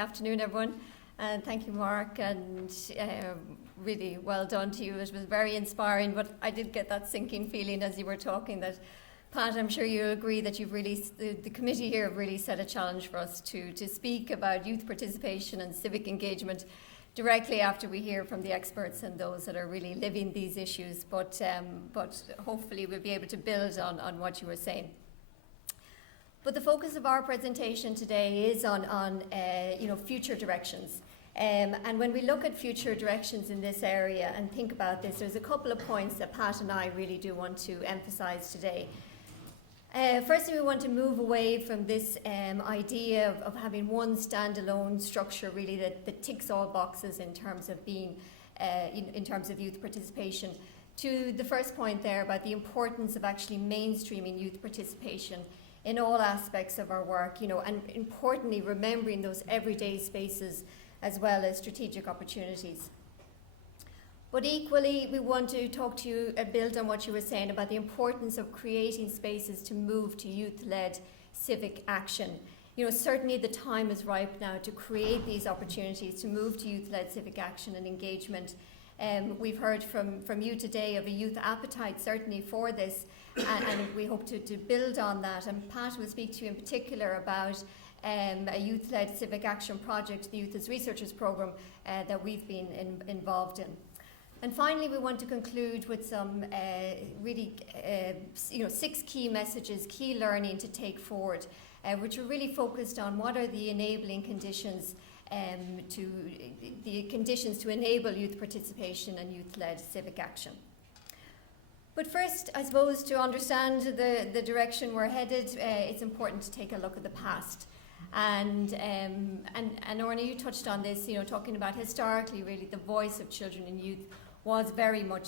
afternoon, everyone. And thank you, Mark, and really well done to you. It was very inspiring, but I did get that sinking feeling as you were talking that, Pat, I'm sure you'll agree that you've really, the committee here have really set a challenge for us to speak about youth participation and civic engagement directly after we hear from the experts and those that are really living these issues. But hopefully we'll be able to build on what you were saying. But the focus of our presentation today is on future directions. And when we look at future directions in this area and think about this, there's a couple of points that Pat and I really do want to emphasise today. Firstly, we want to move away from this idea of having one standalone structure really that ticks all boxes in terms of being, in terms of youth participation, to the first point there about the importance of actually mainstreaming youth participation in all aspects of our work, and importantly, remembering those everyday spaces as well as strategic opportunities. But equally, we want to talk to you and build on what you were saying about the importance of creating spaces to move to youth-led civic action. Certainly the time is ripe now to create these opportunities to move to youth-led civic action and engagement. We've heard from you today of a youth appetite, certainly, for this, and we hope to build on that. And Pat will speak to you in particular about a youth-led civic action project, the Youth as Researchers programme, that we've been involved in. And finally, we want to conclude with some really 6 key messages, key learning to take forward, which are really focused on what are the enabling conditions to enable youth participation and youth-led civic action. But first, I suppose, to understand the direction we're headed, it's important to take a look at the past. And Orna, you touched on this, talking about historically, really, the voice of children and youth was very much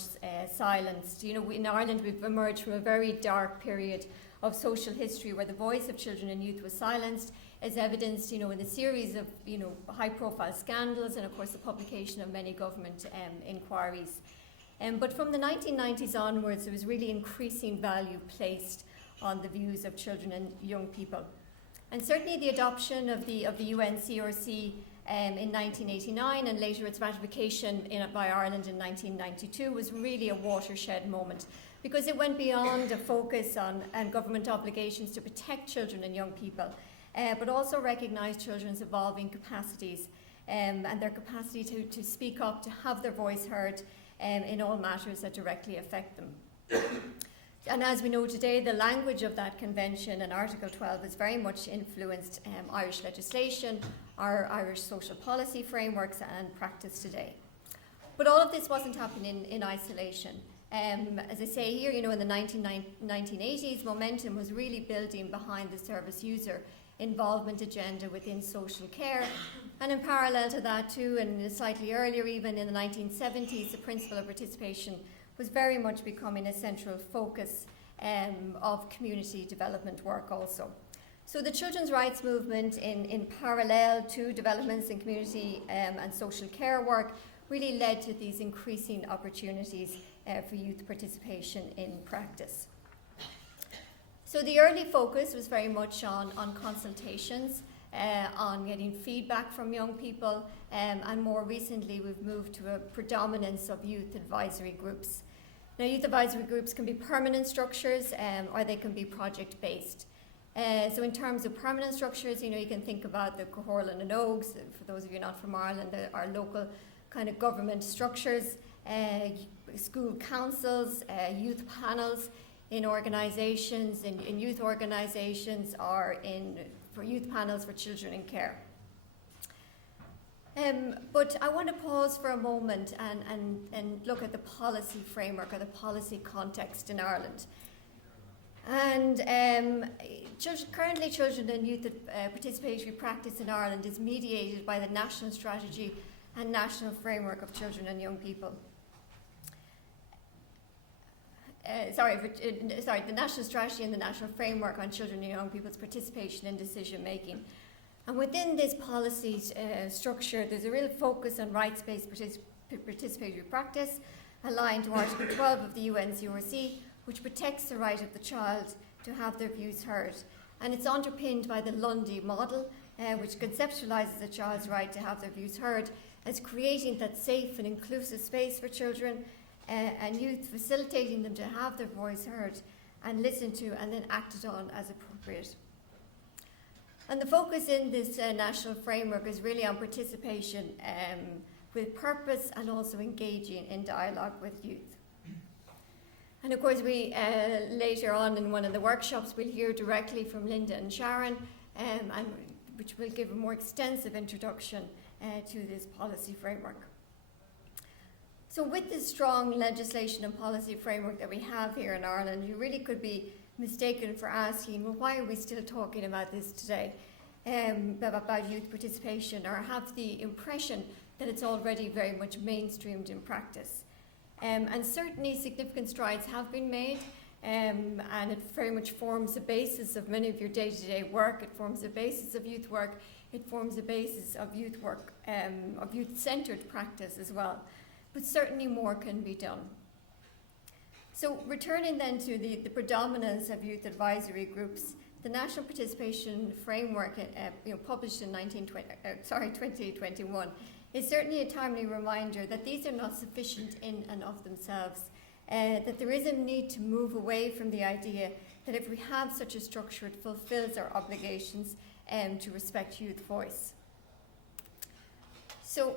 silenced. In Ireland, we've emerged from a very dark period of social history where the voice of children and youth was silenced, as evidenced, in a series of, high-profile scandals and, of course, the publication of many government inquiries. But from the 1990s onwards, there was really increasing value placed on the views of children and young people. And certainly the adoption of the UNCRC in 1989 and later its ratification by Ireland in 1992 was really a watershed moment, because it went beyond a focus on government obligations to protect children and young people, but also recognise children's evolving capacities and their capacity to speak up, to have their voice heard in all matters that directly affect them. And as we know today, the language of that convention and Article 12 has very much influenced Irish legislation, our Irish social policy frameworks and practice today. But all of this wasn't happening in isolation. As I say here, in the 1980s, momentum was really building behind the service user involvement agenda within social care. And in parallel to that too, and slightly earlier even in the 1970s, the principle of participation was very much becoming a central focus of community development work also. So the children's rights movement in parallel to developments in community and social care work really led to these increasing opportunities for youth participation in practice. So the early focus was very much on consultations, on getting feedback from young people, and more recently we've moved to a predominance of youth advisory groups. Now, youth advisory groups can be permanent structures or they can be project-based. So in terms of permanent structures, you can think about the Cohorlan and Oaks, for those of you not from Ireland, our local kind of government structures, school councils, youth panels in organisations, in youth organisations, or for youth panels for children in care. But I want to pause for a moment and look at the policy framework or the policy context in Ireland. And currently children and youth participatory practice in Ireland is mediated by the National Strategy and National Framework of Children and Young People. The National Strategy and the National Framework on Children and Young People's Participation in Decision Making. And within this policy structure, there's a real focus on rights-based participatory practice, aligned to Article 12 of the UNCRC, which protects the right of the child to have their views heard. And it's underpinned by the Lundy model, which conceptualises a child's right to have their views heard as creating that safe and inclusive space for children and youth, facilitating them to have their voice heard and listened to and then acted on as appropriate. And the focus in this national framework is really on participation with purpose and also engaging in dialogue with youth. And of course we later on in one of the workshops we'll hear directly from Linda and Sharon, which will give a more extensive introduction to this policy framework. So with this strong legislation and policy framework that we have here in Ireland, you really could be mistaken for asking, well, why are we still talking about this today, about youth participation, or have the impression that it's already very much mainstreamed in practice. And certainly significant strides have been made, and it very much forms the basis of many of your day-to-day work. It forms the basis of youth work. It forms the basis of youth work, of youth-centred practice as well. But certainly more can be done. So returning then to the predominance of youth advisory groups, the National Participation Framework, published in 2021, is certainly a timely reminder that these are not sufficient in and of themselves, that there is a need to move away from the idea that if we have such a structure, it fulfills our obligations to respect youth voice. So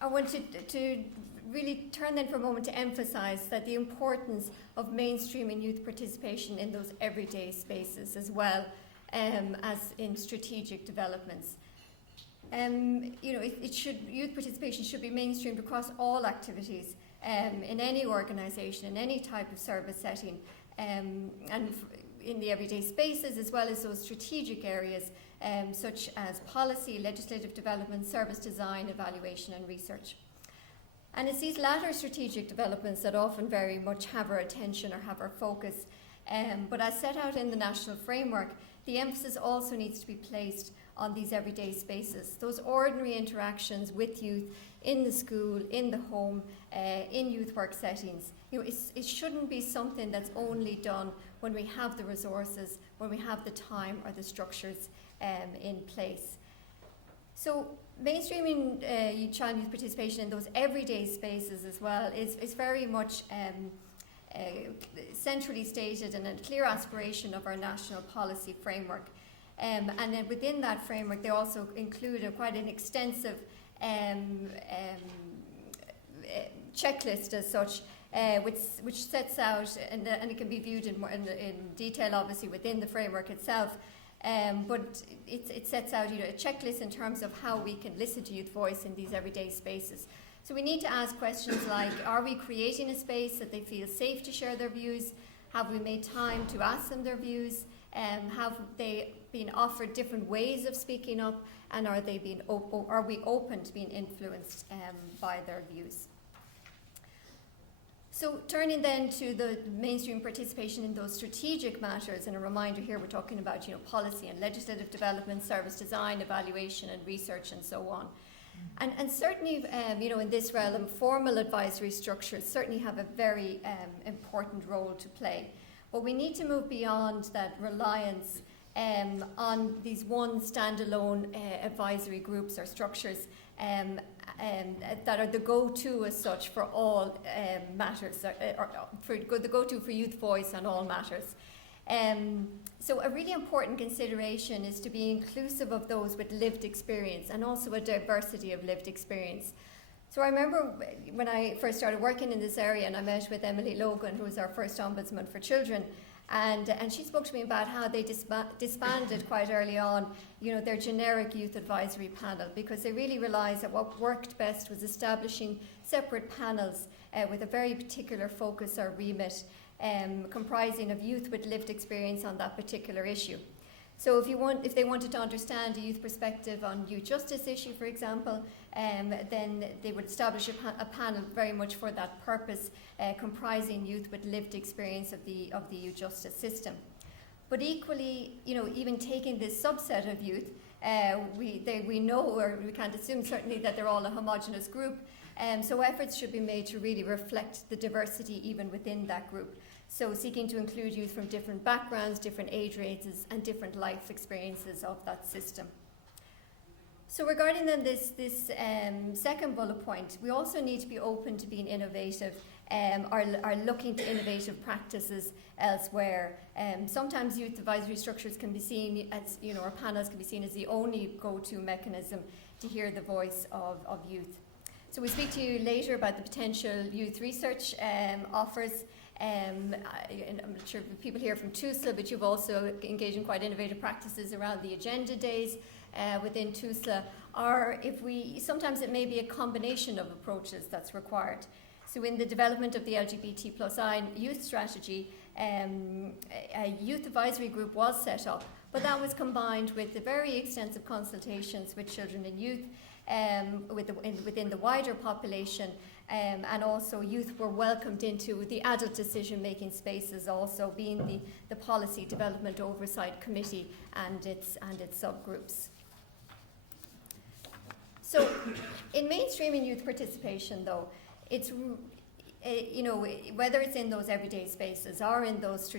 I want to really turn then for a moment to emphasise that the importance of mainstreaming youth participation in those everyday spaces as well as in strategic developments. Youth participation should be mainstreamed across all activities in any organisation, in any type of service setting, and in the everyday spaces as well as those strategic areas such as policy, legislative development, service design, evaluation and research. And it's these latter strategic developments that often very much have our attention or have our focus. But as set out in the national framework, the emphasis also needs to be placed on these everyday spaces, those ordinary interactions with youth in the school, in the home, in youth work settings. It shouldn't be something that's only done when we have the resources, when we have the time or the structures in place. So mainstreaming child youth participation in those everyday spaces as well is very much centrally stated and a clear aspiration of our national policy framework. And then within that framework, they also include quite an extensive checklist as such, which sets out, and it can be viewed in detail, obviously, within the framework itself. But it sets out a checklist in terms of how we can listen to youth voice in these everyday spaces. So we need to ask questions like, are we creating a space that they feel safe to share their views? Have we made time to ask them their views? Have they been offered different ways of speaking up? And are we open to being influenced by their views? So turning then to the mainstream participation in those strategic matters, and a reminder here we're talking about policy and legislative development, service design, evaluation and research and so on. And certainly in this realm, formal advisory structures certainly have a very important role to play. But we need to move beyond that reliance on these one standalone advisory groups or structures that are the go-to as such for all matters, or the go-to for youth voice on all matters. So a really important consideration is to be inclusive of those with lived experience and also a diversity of lived experience. So I remember when I first started working in this area and I met with Emily Logan, who was our first Ombudsman for Children, and she spoke to me about how they disbanded quite early on, their generic youth advisory panel, because they really realised that what worked best was establishing separate panels with a very particular focus or remit, comprising of youth with lived experience on that particular issue. So if they wanted to understand a youth perspective on youth justice issue, for example, then they would establish a panel very much for that purpose, comprising youth with lived experience of the youth justice system. But equally, even taking this subset of youth, we know, or we can't assume certainly that they're all a homogenous group, So efforts should be made to really reflect the diversity even within that group. So seeking to include youth from different backgrounds, different age ranges, and different life experiences of that system. So regarding then this second bullet point, we also need to be open to being innovative, are looking to innovative practices elsewhere. Sometimes youth advisory structures can be seen as, or panels can be seen as the only go-to mechanism to hear the voice of youth. So we speak to you later about the potential youth research offers. I'm not sure if people here from TUSLA, but you've also engaged in quite innovative practices around the agenda days within TUSLA, or sometimes it may be a combination of approaches that's required. So in the development of the LGBT+I youth strategy, a youth advisory group was set up, but that was combined with the very extensive consultations with children and youth within the wider population, and also youth were welcomed into the adult decision-making spaces, also being the Policy Development Oversight Committee and its subgroups. So in mainstreaming youth participation, though, it's whether it's in those everyday spaces or in those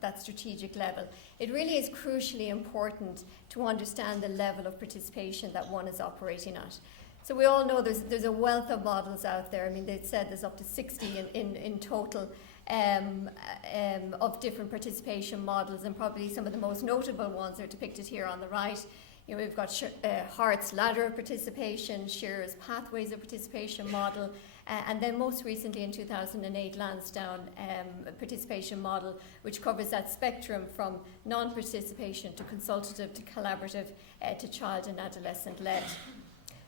that strategic level, it really is crucially important to understand the level of participation that one is operating at. So we all know there's a wealth of models out there. I mean, they'd said there's up to 60 in total of different participation models, and probably some of the most notable ones are depicted here on the right. We've got Hart's ladder of participation, Shearer's pathways of participation model, and then most recently in 2008, Lansdowne participation model, which covers that spectrum from non-participation to consultative to collaborative to child and adolescent-led.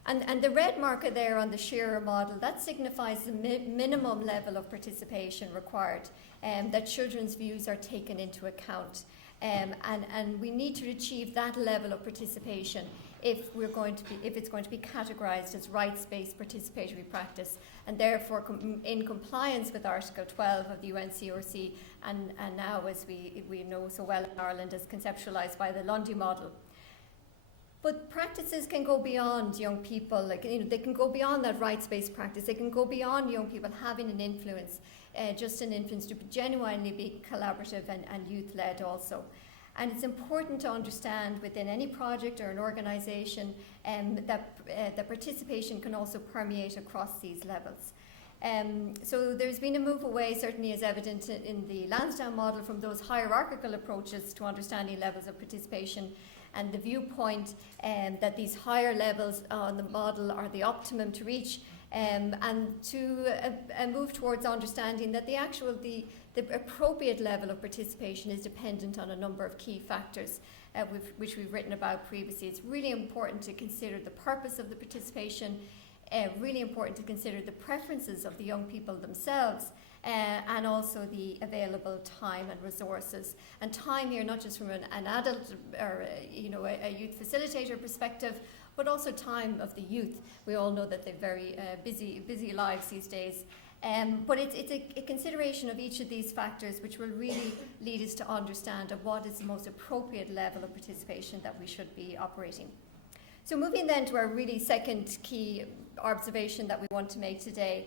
And the red marker there on the Shearer model, that signifies the minimum level of participation required, that children's views are taken into account. And we need to achieve that level of participation if it's going to be categorised as rights-based participatory practice, and therefore in compliance with Article 12 of the UNCRC, and now, as we know so well in Ireland, as conceptualised by the Lundy model. But practices can go beyond young people, they can go beyond that rights-based practice. They can go beyond young people having an influence, just an influence to genuinely be collaborative and youth-led also. And it's important to understand within any project or an organisation that participation can also permeate across these levels. So there's been a move away, certainly as evident in the Lansdowne model, from those hierarchical approaches to understanding levels of participation, and the viewpoint that these higher levels on the model are the optimum to reach, and to move towards understanding that the appropriate level of participation is dependent on a number of key factors, which we've written about previously. It's really important to consider the purpose of the participation, really important to consider the preferences of the young people themselves, and also the available time and resources. And time here, not just from an adult or a youth facilitator perspective, but also time of the youth. We all know that they're very busy lives these days. But it's a consideration of each of these factors which will really lead us to understand of what is the most appropriate level of participation that we should be operating. So moving then to our really second key observation that we want to make today,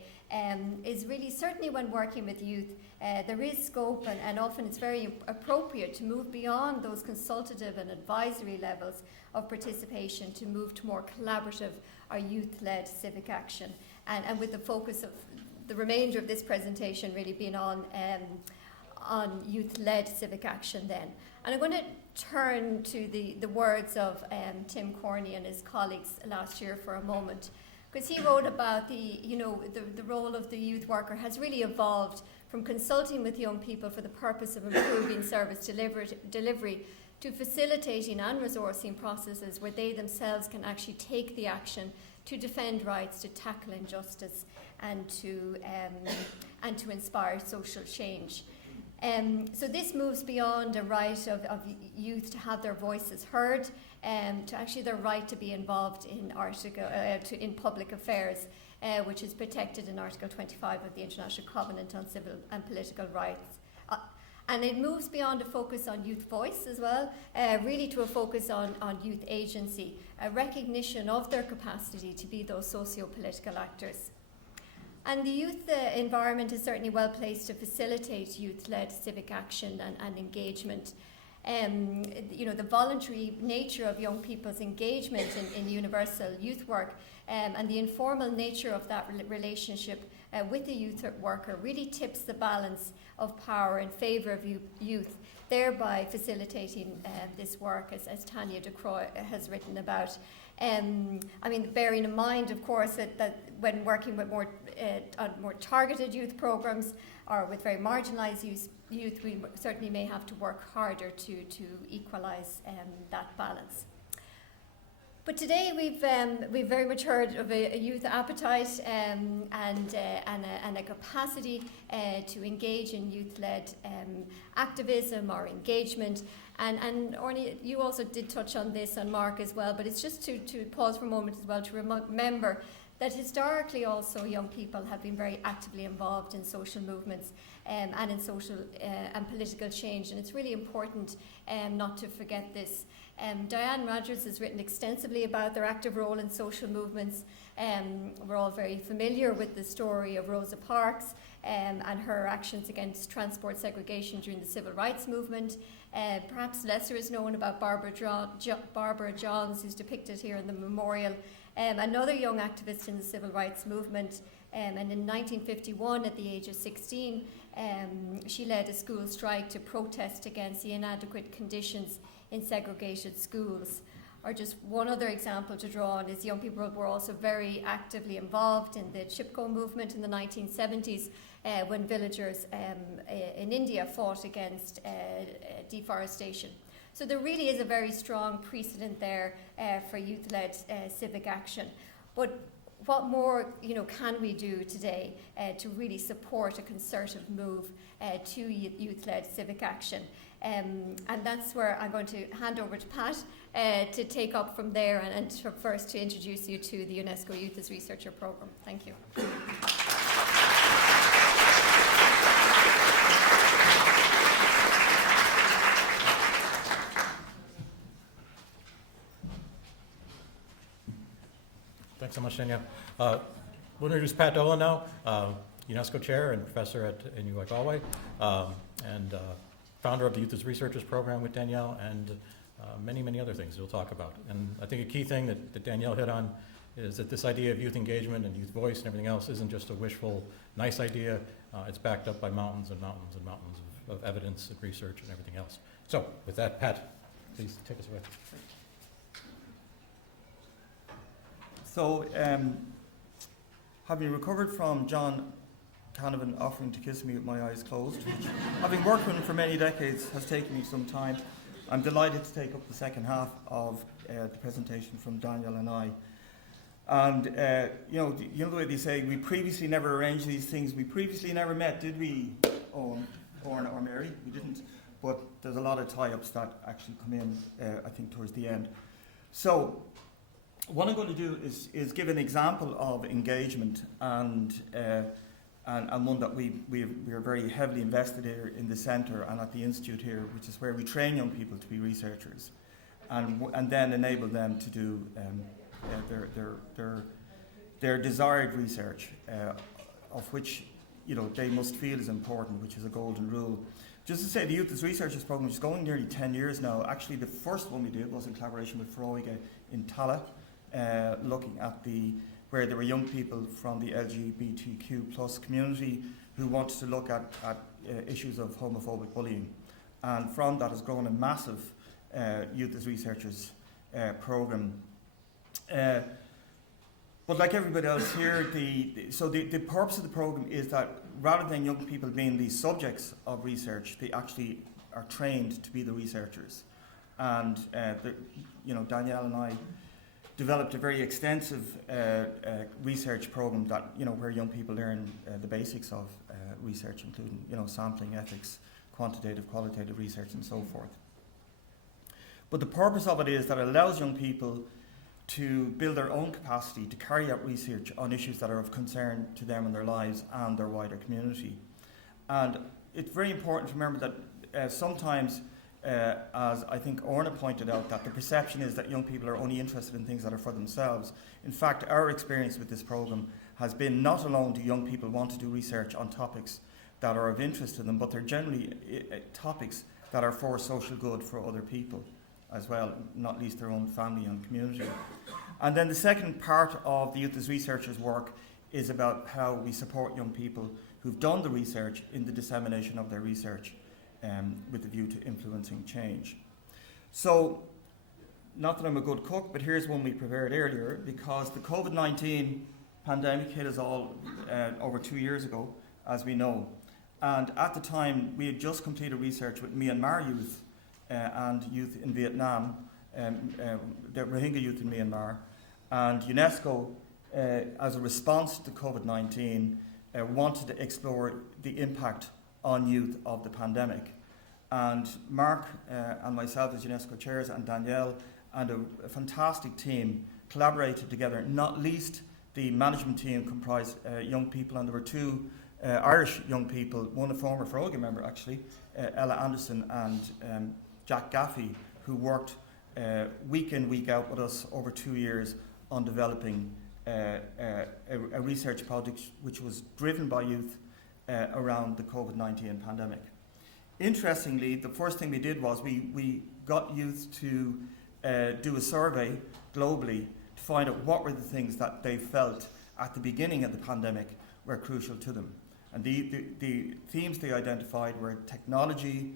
is really certainly when working with youth, there is scope and often it's very appropriate to move beyond those consultative and advisory levels of participation to move to more collaborative or youth-led civic action, and with the focus of the remainder of this presentation really being on youth-led civic action then. And I'm going to turn to the words of Tim Corney and his colleagues last year for a moment, because he wrote about the role of the youth worker has really evolved from consulting with young people for the purpose of improving service delivery to facilitating and resourcing processes where they themselves can actually take the action to defend rights, to tackle injustice, and to inspire social change. So this moves beyond a right of youth to have their voices heard, to actually their right to be involved in in public affairs, which is protected in Article 25 of the International Covenant on Civil and Political Rights. And it moves beyond a focus on youth voice as well, really to a focus on youth agency, a recognition of their capacity to be those socio-political actors. And the youth environment is certainly well placed to facilitate youth-led civic action and engagement. The voluntary nature of young people's engagement in universal youth work and the informal nature of that relationship with the youth worker really tips the balance of power in favour of youth, thereby facilitating this work, as Tanya DeCroix has written about. Bearing in mind, of course, that when working with more targeted youth programmes or with very marginalised youth, we certainly may have to work harder to equalise that balance. But today we've very much heard of a youth appetite and a capacity to engage in youth-led activism or engagement. And Orny, you also did touch on this, and Mark as well, but it's just to pause for a moment as well to remember that historically also young people have been very actively involved in social movements and in social and political change, and it's really important not to forget this. Diane Rogers has written extensively about their active role in social movements. We're all very familiar with the story of Rosa Parks and her actions against transport segregation during the civil rights movement. Perhaps lesser is known about Barbara Johns, who's depicted here in the memorial, another young activist in the civil rights movement. And in 1951, at the age of 16, she led a school strike to protest against the inadequate conditions in segregated schools. Or just one other example to draw on is young people were also very actively involved in the Chipko movement in the 1970s when villagers in India fought against deforestation. So there really is a very strong precedent there for youth-led civic action. But what more, can we do today to really support a concerted move to youth-led civic action? And that's where I'm going to hand over to Pat to take up from there and first to introduce you to the UNESCO Youth as Researcher Programme. Thank you. Thanks so much, Danielle. We'll introduce Pat Dolan now, UNESCO Chair and Professor at NU Galway, and founder of the Youth as Researchers Program with Danielle, and many, many other things we'll talk about. And I think a key thing that Danielle hit on is that this idea of youth engagement and youth voice and everything else isn't just a wishful, nice idea. It's backed up by mountains and mountains and mountains of evidence and research and everything else. So with that, Pat, please take us away. So, having recovered from John Canavan offering to kiss me with my eyes closed, which, having worked with him for many decades, has taken me some time, I'm delighted to take up the second half of the presentation from Danielle and I. And, you know the way they say, we previously never arranged these things, we previously never met, did we, Owen or Mary? We didn't. But there's a lot of tie-ups that actually come in, I think, towards the end. So, what I'm going to do is give an example of engagement and one that we are very heavily invested in the centre and at the institute here, which is where we train young people to be researchers, and then enable them to do their desired research, of which they must feel is important, which is a golden rule. Just to say, the Youth as Researchers Programme, which is going nearly 10 years now. Actually, the first one we did was in collaboration with Feroiga in Tallaght. Looking at where there were young people from the LGBTQ plus community who wanted to look at issues of homophobic bullying, and from that has grown a massive Youth as Researchers programme. But like everybody else here, the purpose of the programme is that rather than young people being the subjects of research, they actually are trained to be the researchers. And Danielle and I developed a very extensive research program that where young people learn the basics of research, including sampling, ethics, quantitative, qualitative research, and so forth. But the purpose of it is that it allows young people to build their own capacity to carry out research on issues that are of concern to them in their lives and their wider community. And it's very important to remember that sometimes, as I think Orna pointed out, that the perception is that young people are only interested in things that are for themselves. In fact, our experience with this programme has been not alone do young people want to do research on topics that are of interest to them, but they're generally topics that are for social good for other people as well, not least their own family and community. And then the second part of the Youth as Researchers work is about how we support young people who've done the research in the dissemination of their research with the view to influencing change. So, not that I'm a good cook, but here's one we prepared earlier, because the COVID-19 pandemic hit us all over 2 years ago, as we know. And at the time, we had just completed research with Myanmar youth and youth in Vietnam, the Rohingya youth in Myanmar. And Unesco, as a response to COVID-19, wanted to explore the impact on youth of the pandemic. And Mark and myself as Unesco chairs and Danielle and a fantastic team collaborated together, not least the management team comprised young people, and there were two Irish young people, one a former Ferroga member actually, Ella Anderson and Jack Gaffey, who worked week in, week out with us over 2 years on developing a research project which was driven by youth around the COVID-19 pandemic. Interestingly, the first thing we did was we got youth to do a survey globally to find out what were the things that they felt at the beginning of the pandemic were crucial to them. And the themes they identified were technology,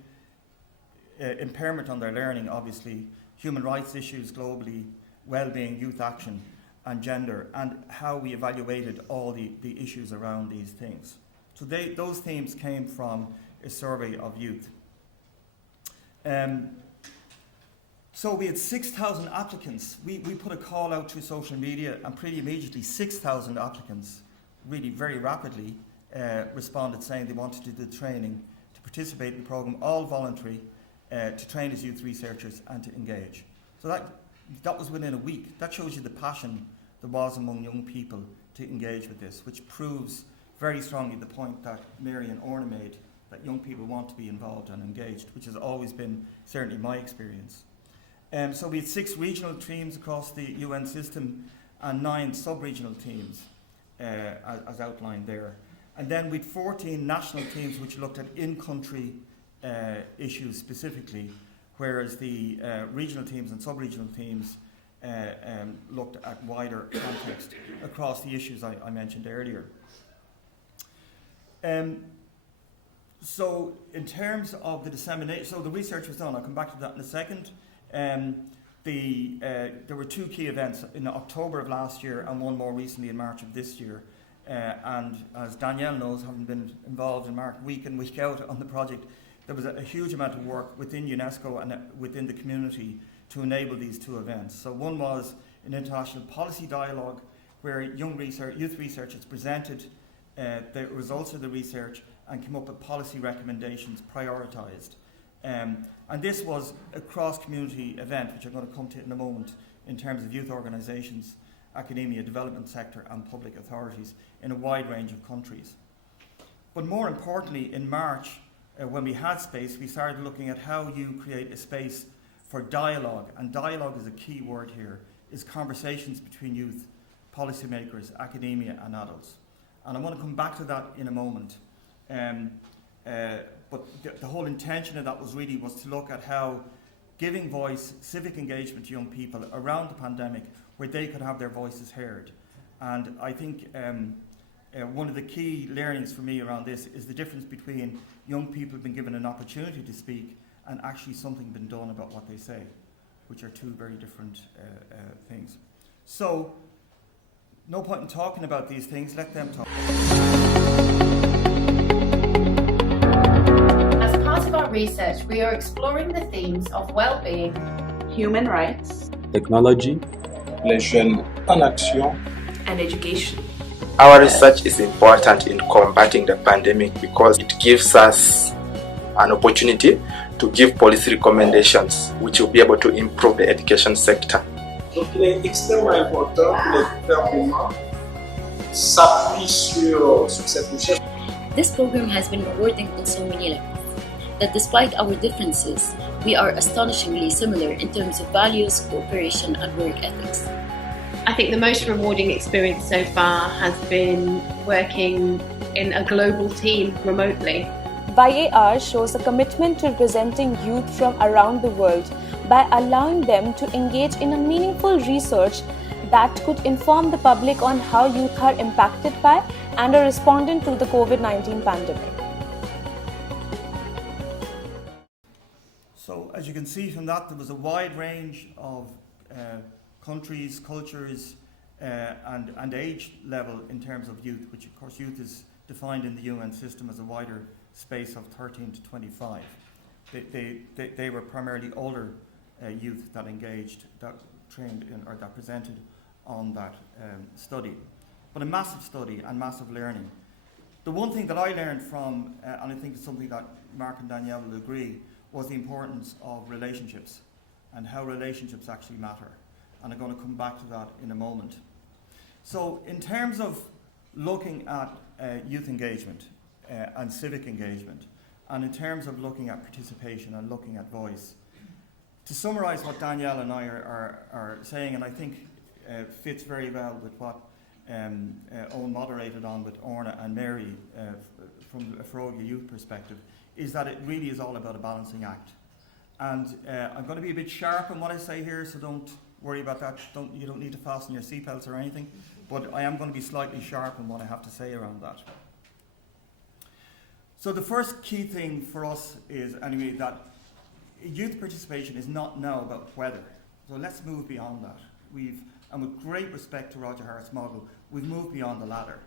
impairment on their learning, obviously, human rights issues globally, well-being, youth action, and gender, and how we evaluated all the issues around these things. So those themes came from a survey of youth. So we had 6,000 applicants. We put a call out through social media, and pretty immediately 6,000 applicants, really very rapidly, responded saying they wanted to do the training to participate in the programme, all voluntary, to train as youth researchers and to engage. So that was within a week. That shows you the passion there was among young people to engage with this, which proves very strongly the point that Mary and Orna made, that young people want to be involved and engaged, which has always been certainly my experience. So we had 6 regional teams across the UN system and 9 sub-regional teams, as outlined there. And then we had 14 national teams which looked at in-country issues specifically, whereas the regional teams and sub-regional teams looked at wider context across the issues I mentioned earlier. So in terms of the dissemination, so the research was done, I'll come back to that in a second. There were 2 key events in October of last year and one more recently in March of this year. And as Danielle knows, having been involved in Mark week in, week out on the project, there was a huge amount of work within UNESCO and within the community to enable these 2 events. So one was an international policy dialogue where youth researchers presented the results of the research and came up with policy recommendations prioritised. And this was a cross-community event, which I'm going to come to in a moment, in terms of youth organisations, academia, development sector and public authorities in a wide range of countries. But more importantly, in March, when we had space, we started looking at how you create a space for dialogue, and dialogue is a key word here, is conversations between youth, policymakers, academia and adults. And I want to come back to that in a moment. But the whole intention of that was to look at how giving voice, civic engagement to young people around the pandemic, where they could have their voices heard. And I think one of the key learnings for me around this is the difference between young people being given an opportunity to speak and actually something being done about what they say, which are 2 very different things. So, no point in talking about these things, let them talk. As part of our research, we are exploring the themes of well-being, human rights, technology, les jeunes en action, and education. Our research is important in combating the pandemic because it gives us an opportunity to give policy recommendations which will be able to improve the education sector. Donc il est extrêmement important que les gouvernements s'appuient sur cette recherche. This program has been rewarding on so many levels that despite our differences, we are astonishingly similar in terms of values, cooperation and work ethics. I think the most rewarding experience so far has been working in a global team remotely. YAR shows a commitment to representing youth from around the world by allowing them to engage in a meaningful research that could inform the public on how youth are impacted by and are responding to the COVID-19 pandemic. So as you can see from that, there was a wide range of countries, cultures, and age level in terms of youth, which of course youth is defined in the UN system as a wider space of 13 to 25. They were primarily older youth that engaged, that trained in, or that presented on that study. But a massive study and massive learning. The one thing that I learned from, and I think it's something that Mark and Danielle will agree, was the importance of relationships and how relationships actually matter. And I'm going to come back to that in a moment. So in terms of looking at youth engagement and civic engagement, and in terms of looking at participation and looking at voice, to summarise what Danielle and I are saying, and I think fits very well with what Owen moderated on with Orna and Mary from a Ferrovia youth perspective, is that it really is all about a balancing act. And I'm going to be a bit sharp in what I say here, so don't worry about that. You don't need to fasten your seatbelts or anything, but I am going to be slightly sharp in what I have to say around that. So the first key thing for us is, anyway, that youth participation is not now about whether. So let's move beyond that. And with great respect to Roger Hart's model, we've moved beyond the ladder.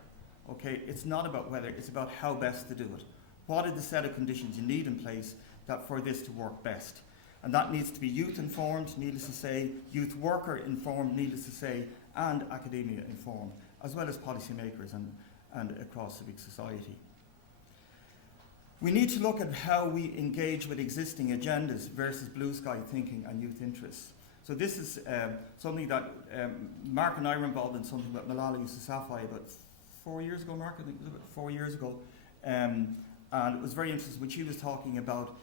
Okay, it's not about whether, it's about how best to do it. What are the set of conditions you need in place that for this to work best? And that needs to be youth informed, needless to say, youth worker informed, needless to say, and academia informed, as well as policymakers and across civic society. We need to look at how we engage with existing agendas versus blue sky thinking and youth interests. So this is something that Mark and I were involved in, something that Malala Yousafzai about 4 years ago, Mark, I think it was about 4 years ago. And it was very interesting when she was talking about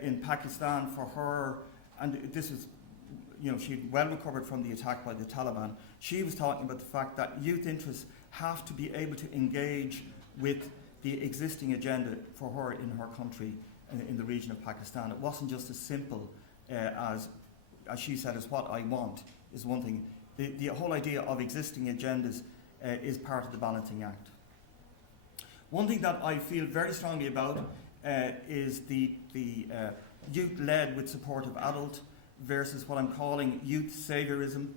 in Pakistan for her, and this was, you know, she'd well recovered from the attack by the Taliban. She was talking about the fact that youth interests have to be able to engage with the existing agenda for her in her country, in the region of Pakistan. It wasn't just as simple as she said, as what I want is one thing. The whole idea of existing agendas is part of the balancing act. One thing that I feel very strongly about is the youth-led with support of adult versus what I'm calling youth saviorism.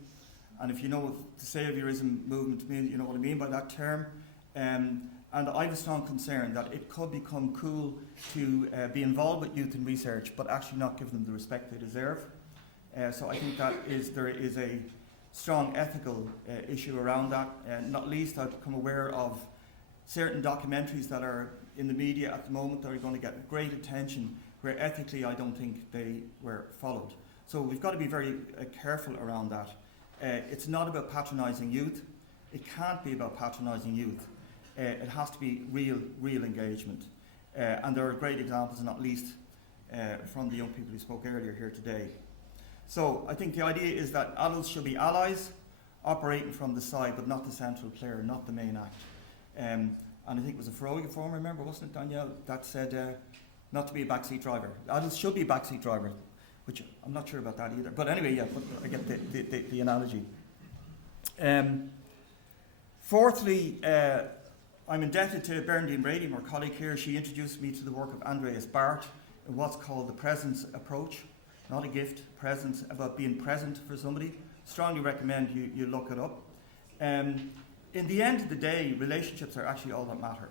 And if you know what the saviorism movement means, you know what I mean by that term. And I have a strong concern that it could become cool to be involved with youth in research, but actually not give them the respect they deserve. So I think that there is a strong ethical issue around that. Not least, I've become aware of certain documentaries that are in the media at the moment that are going to get great attention, where ethically I don't think they were followed. So we've got to be very careful around that. It's not about patronising youth. It can't be about patronising youth. It has to be real engagement. And there are great examples, not least from the young people who spoke earlier here today. So I think the idea is that adults should be allies, operating from the side, but not the central player, not the main act. And I think it was a Ferrovia forum, remember, wasn't it, Danielle, that said not to be a backseat driver. Adults should be a backseat driver, which I'm not sure about that either. But anyway, yeah, but I get the analogy. Fourthly, I'm indebted to Bernadine Brady, my colleague here. She introduced me to the work of Andreas Barth in what's called the presence approach. Not a gift, presence, about being present for somebody. Strongly recommend you look it up. In the end of the day, relationships are actually all that matter.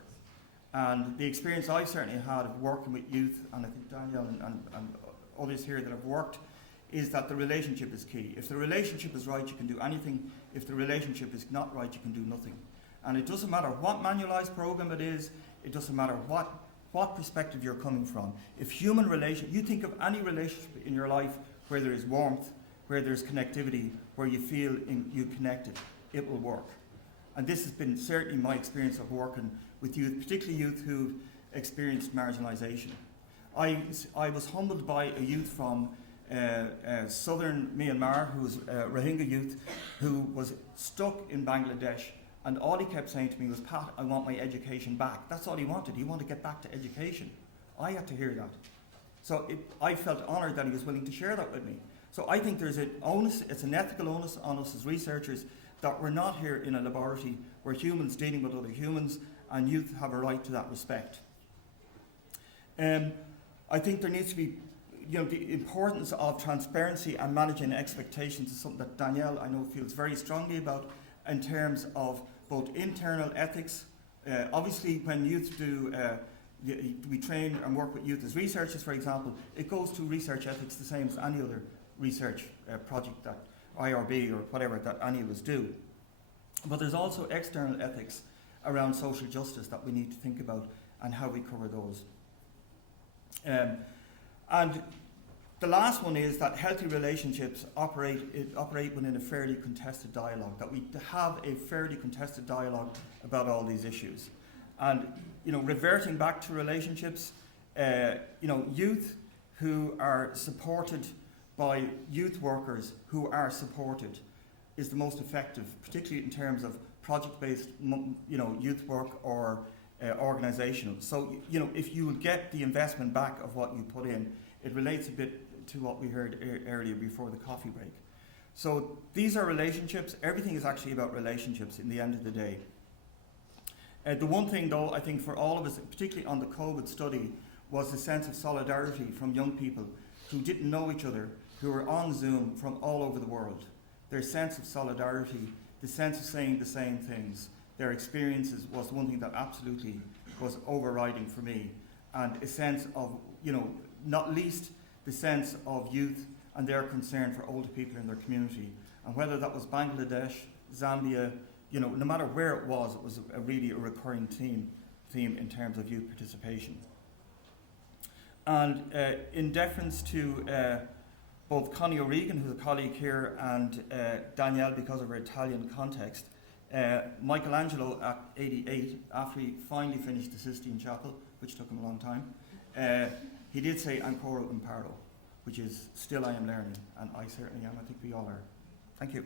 And the experience I've certainly had of working with youth, and I think Danielle and others here that have worked, is that the relationship is key. If the relationship is right, you can do anything. If the relationship is not right, you can do nothing. And it doesn't matter what manualised program it is, it doesn't matter what perspective you're coming from. If human you think of any relationship in your life where there is warmth, where there's connectivity, where you feel you connected, it will work. And this has been certainly my experience of working with youth, particularly youth who've experienced marginalisation. I was humbled by a youth from southern Myanmar, who was Rohingya youth, who was stuck in Bangladesh, and all he kept saying to me was, "Pat, I want my education back." That's all he wanted. He wanted to get back to education. I had to hear that. So I felt honoured that he was willing to share that with me. So I think there's an onus, it's an ethical onus on us as researchers that we're not here in a laboratory. We're humans dealing with other humans, and youth have a right to that respect. I think there needs to be, the importance of transparency and managing expectations is something that Danielle, I know, feels very strongly about in terms of both internal ethics. Obviously, when youth do, we train and work with youth as researchers, for example, it goes to research ethics the same as any other research project that IRB or whatever that any of us do. But there's also external ethics around social justice that we need to think about and how we cover those. And the last one is that healthy relationships operate within a fairly contested dialogue, that we have a fairly contested dialogue about all these issues. And, reverting back to relationships, youth who are supported by youth workers who are supported is the most effective, particularly in terms of project-based, youth work or organisational. So, if you will get the investment back of what you put in, it relates a bit to what we heard earlier before the coffee break. So these are relationships. Everything is actually about relationships in the end of the day. The one thing, though, I think for all of us, particularly on the COVID study, was the sense of solidarity from young people who didn't know each other, who were on Zoom from all over the world. Their sense of solidarity, the sense of saying the same things, their experiences was one thing that absolutely was overriding for me. And a sense of, not least the sense of youth and their concern for older people in their community. And whether that was Bangladesh, Zambia, no matter where it was really a recurring theme in terms of youth participation. And in deference to both Connie O'Regan, who's a colleague here, and Danielle, because of her Italian context, Michelangelo at 88, after he finally finished the Sistine Chapel, which took him a long time, he did say ancora imparo, which is still I am learning, and I certainly am. I think we all are. Thank you.